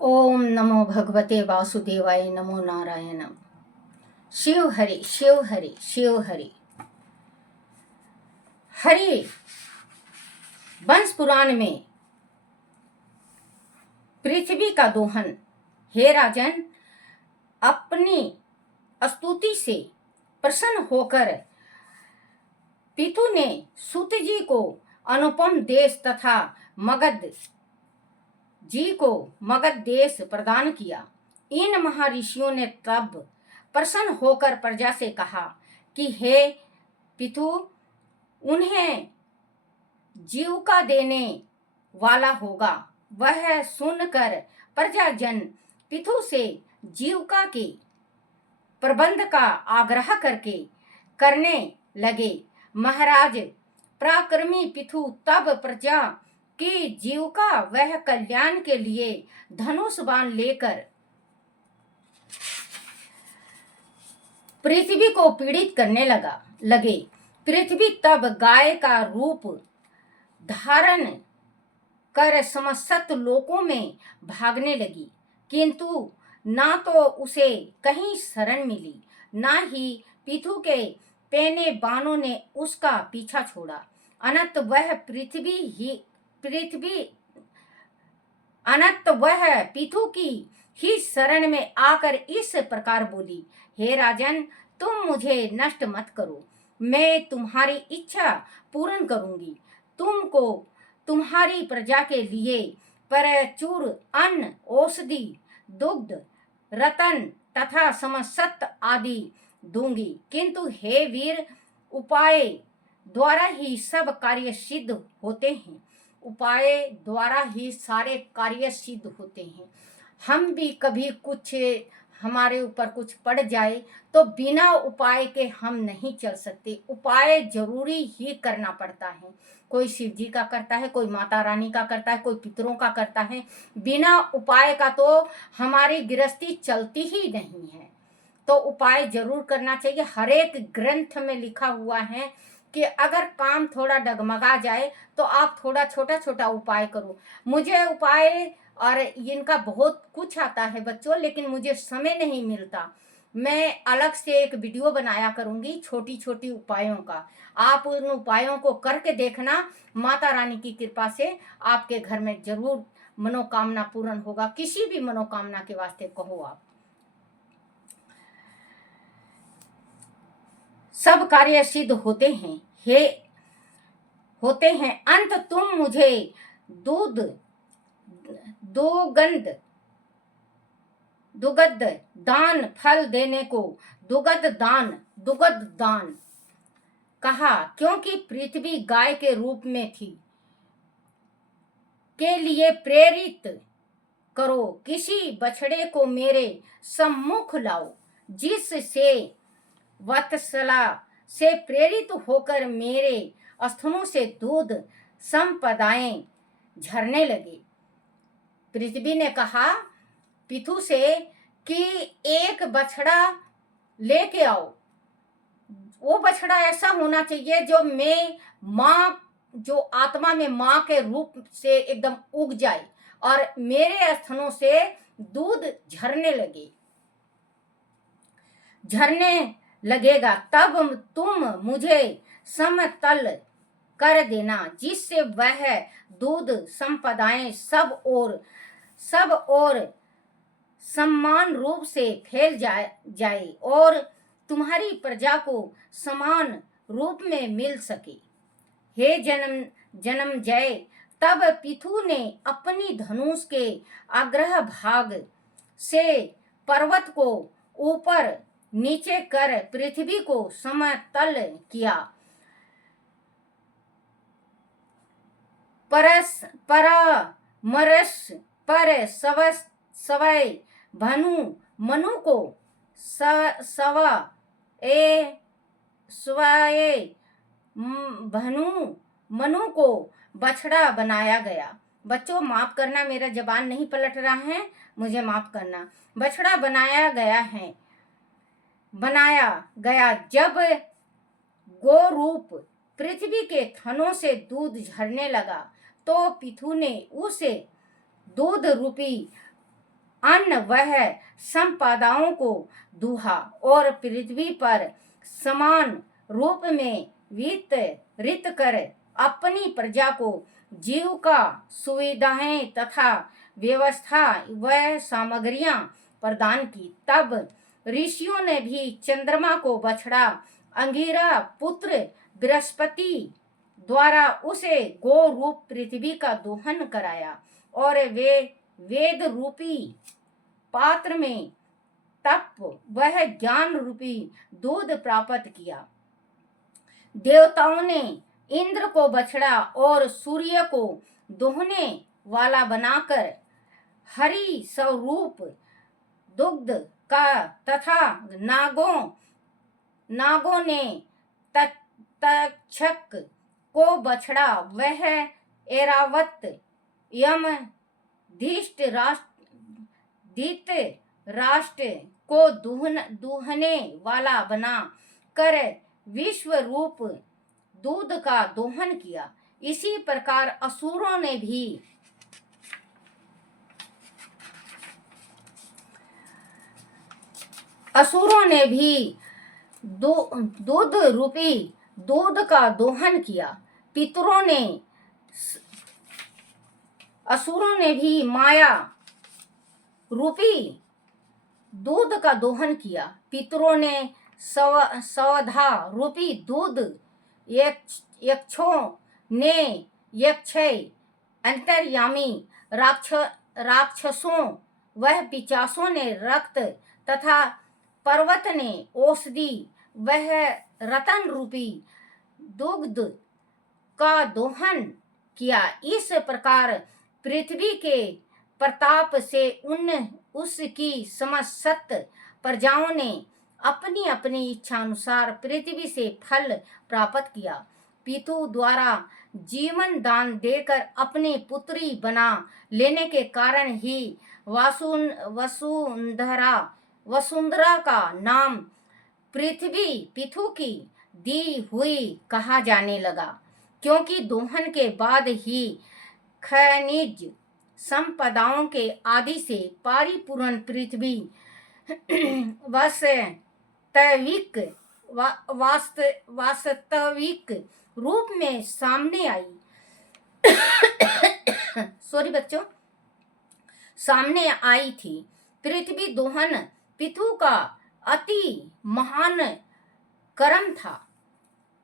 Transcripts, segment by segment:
ओम नमो भगवते वासुदेवाय नमो नारायणम। शिव हरि शिव हरि शिव हरि। हरि वंश पुराण में पृथ्वी का दोहन। हे राजन, अपनी स्तुति से प्रसन्न होकर पितु ने सूत जी को अनुपम देश तथा मगध जी को मगध देश प्रदान किया। इन महर्षियों ने तब प्रसन्न होकर प्रजा से कहा कि हे पितु, उन्हें जीविका देने वाला होगा। वह सुनकर प्रजाजन पितु से जीविका के प्रबंध का आग्रह करने लगे। महाराज पराक्रमी पितु तब प्रजा की जीविका वह कल्याण के लिए धनुष बाण लेकर पृथ्वी को पीड़ित करने लगे। पृथ्वी तब गाय का रूप धारण कर समस्त लोकों में भागने लगी, किंतु ना तो उसे कहीं शरण मिली, ना ही पितु के पैने बाणों ने उसका पीछा छोड़ा। अनंत वह पितु की ही शरण में आकर इस प्रकार बोली, हे राजन, तुम मुझे नष्ट मत करो, मैं तुम्हारी इच्छा पूर्ण करूंगी। तुमको तुम्हारी प्रजा के लिए प्रचुर अन्न, औषधि, दुग्ध, रतन तथा समस्त आदि दूंगी। किंतु हे वीर, उपाय द्वारा ही सब कार्य सिद्ध होते हैं। उपाय द्वारा ही सारे कार्य सिद्ध होते हैं। हम भी कभी कुछ हमारे ऊपर कुछ पड़ जाए तो बिना उपाय के हम नहीं चल सकते। उपाय जरूरी ही करना पड़ता है। कोई शिव जी का करता है, कोई माता रानी का करता है, कोई पितरों का करता है। बिना उपाय का तो हमारी गृहस्थी चलती ही नहीं है। तो उपाय जरूर करना चाहिए। हर एक ग्रंथ में लिखा हुआ है कि अगर काम थोड़ा डगमगा जाए तो आप थोड़ा छोटा छोटा उपाय करो। मुझे उपाय और इनका बहुत कुछ आता है बच्चों, लेकिन मुझे समय नहीं मिलता। मैं अलग से एक वीडियो बनाया करूंगी छोटी छोटी उपायों का। आप उन उपायों को करके देखना, माता रानी की कृपा से आपके घर में जरूर मनोकामना पूर्ण होगा। किसी भी मनोकामना के वास्ते कहो आप। सब कार्य सिद्ध होते हैं। अंत तुम मुझे दुगध दान फल देने को दुगध दान कहा, क्योंकि पृथ्वी गाय के रूप में थी। के लिए प्रेरित करो, किसी बछड़े को मेरे सम्मुख लाओ, जिससे वत्सला से प्रेरित होकर मेरे स्तनों से दूध संपदाएं झरने लगे। पृथ्वी ने कहा पितु से कि एक बछड़ा लेके आओ। वो बछड़ा ऐसा होना चाहिए जो जो आत्मा में माँ के रूप से एकदम उग जाए और मेरे स्तनों से दूध झरने लगेगा। तब तुम मुझे समतल कर देना, जिससे वह दूध संपदाएं सब और समान रूप से फैल जाए और तुम्हारी प्रजा को समान रूप में मिल सके। हे जन्मजय, तब पितु ने अपनी धनुष के अग्र भाग से पर्वत को ऊपर नीचे कर पृथ्वी को समतल किया। पर सवय मनु को मनु को बछड़ा बनाया गया। बच्चों माफ करना, मेरा जबान नहीं पलट रहा है, मुझे माफ करना। बछड़ा बनाया गया। जब गो रूप पृथ्वी के थनों से दूध झरने लगा तो पितु ने उसे दूध रूपी अन्न वह संपदाओं को दुहा और पृथ्वी पर समान रूप में वितरित कर अपनी प्रजा को जीविका सुविधाएं तथा व्यवस्था व सामग्रियां प्रदान की। तब ऋषियों ने भी चंद्रमा को बछड़ा अंगिरा पुत्र बृहस्पति द्वारा उसे गो रूप पृथ्वी का दोहन कराया और वे वेद रूपी पात्र में तप वह ज्ञान रूपी दूध प्राप्त किया। देवताओं ने इंद्र को बछड़ा और सूर्य को दोहने वाला बनाकर हरि स्वरूप दुग्ध का तथा नागों ने तक्षक को बछड़ा वह एरावत यम धीष्ट राष्ट्र को दूहने वाला बना कर विश्व रूप दूध का दोहन किया। इसी प्रकार असुरों ने भी दूध रूपी दूध का दोहन किया। असुरों ने भी माया रूपी दूध का दोहन किया। पितरों ने स्वधा रूपी दूध, यक्षों ने यक्षय अंतर्यामी राक्षसों वह पिचासों ने रक्त तथा पर्वत ने औषधि वह रतन रूपी दुग्ध का दोहन किया। इस प्रकार पृथ्वी के प्रताप से उसकी समस्त प्रजाओं ने अपनी अपनी इच्छा अनुसार पृथ्वी से फल प्राप्त किया। पितु द्वारा जीवन दान देकर अपनी पुत्री बना लेने के कारण ही वसुंधरा का नाम पृथ्वी पितु की दी हुई कहा जाने लगा, क्योंकि दोहन के बाद ही खनिज संपदाओं के आदि से परिपूर्ण पृथ्वी वास्तविक रूप में सामने आई। सॉरी बच्चों, सामने आई थी। पृथ्वी दोहन पितु का अति महान कर्म था।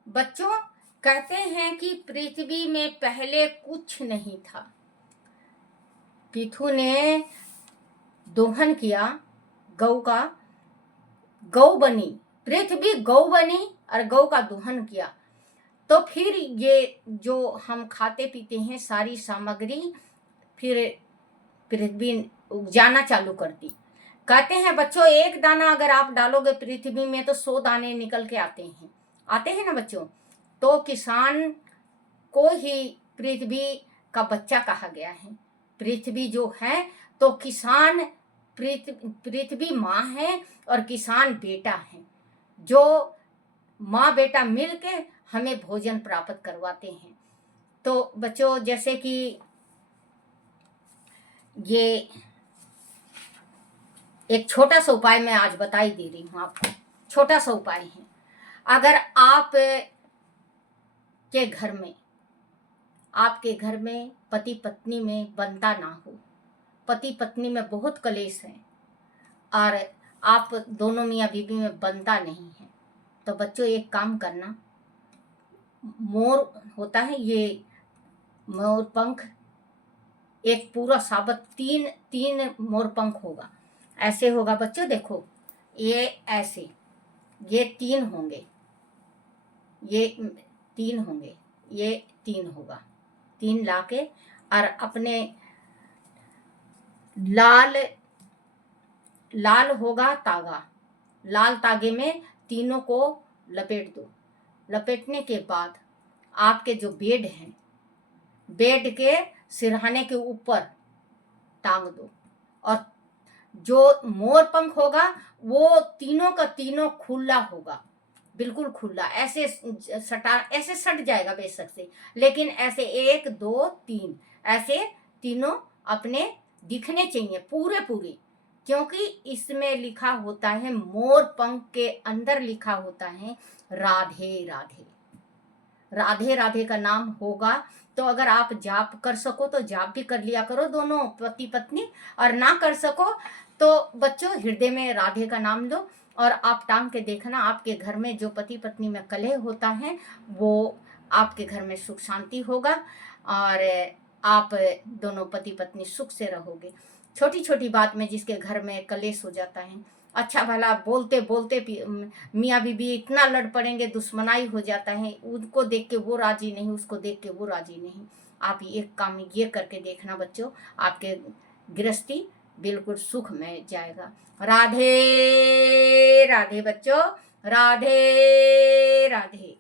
बच्चों, कहते हैं कि पृथ्वी में पहले कुछ नहीं था। पितु ने दोहन किया गौ का, गौ बनी, पृथ्वी गौ बनी और गौ का दोहन किया। तो फिर ये जो हम खाते पीते हैं सारी सामग्री फिर पृथ्वी उगजाना चालू करती। कहते हैं बच्चों, एक दाना अगर आप डालोगे पृथ्वी में तो 100 दाने निकल के आते हैं ना बच्चों। तो किसान को ही पृथ्वी का बच्चा कहा गया है। पृथ्वी जो है तो किसान, पृथ्वी माँ है और किसान बेटा है, जो माँ बेटा मिलके हमें भोजन प्राप्त करवाते हैं। तो बच्चों, जैसे कि ये एक छोटा सा उपाय मैं आज बताई दे रही हूँ आपको। छोटा सा उपाय है। अगर आपके घर में पति पत्नी में बनता ना हो, पति पत्नी में बहुत कलेश है और आप दोनों मियाँ बीवी में बनता नहीं है, तो बच्चों एक काम करना, मोर होता है ये मोर पंख, एक पूरा साबत तीन मोर पंख होगा, ऐसे होगा बच्चों। देखो ये ऐसे, ये 3 होंगे, ये 3 होंगे, ये 3 होगा। 3 लाके और अपने लाल होगा तागा, लाल तागे में तीनों को लपेट दो। लपेटने के बाद आपके जो बेड हैं, बेड के सिरहाने के ऊपर टांग दो और जो मोर पंख होगा वो तीनों का तीनों खुला होगा, बिल्कुल खुला। ऐसे सट जाएगा बेशक से, लेकिन ऐसे 1 2 3 ऐसे तीनों अपने दिखने चाहिए पूरे। क्योंकि इसमें लिखा होता है, मोर पंख के अंदर लिखा होता है राधे राधे। राधे राधे का नाम होगा तो अगर आप जाप कर सको तो जाप भी कर लिया करो दोनों पति पत्नी, और ना कर सको तो बच्चों हृदय में राधे का नाम लो और आप टांग के देखना, आपके घर में जो पति पत्नी में कलह होता है वो आपके घर में सुख शांति होगा और आप दोनों पति पत्नी सुख से रहोगे। छोटी छोटी बात में जिसके घर में कलेश हो जाता है, अच्छा भला बोलते बोलते मियाँ बीबी इतना लड़ पड़ेंगे, दुश्मनाई हो जाता है, उनको देख के वो राजी नहीं, उसको देख के वो राजी नहीं। आप एक काम ये करके देखना बच्चों, आपके गृहस्थी बिल्कुल सुख में जाएगा। राधे राधे बच्चों, राधे राधे।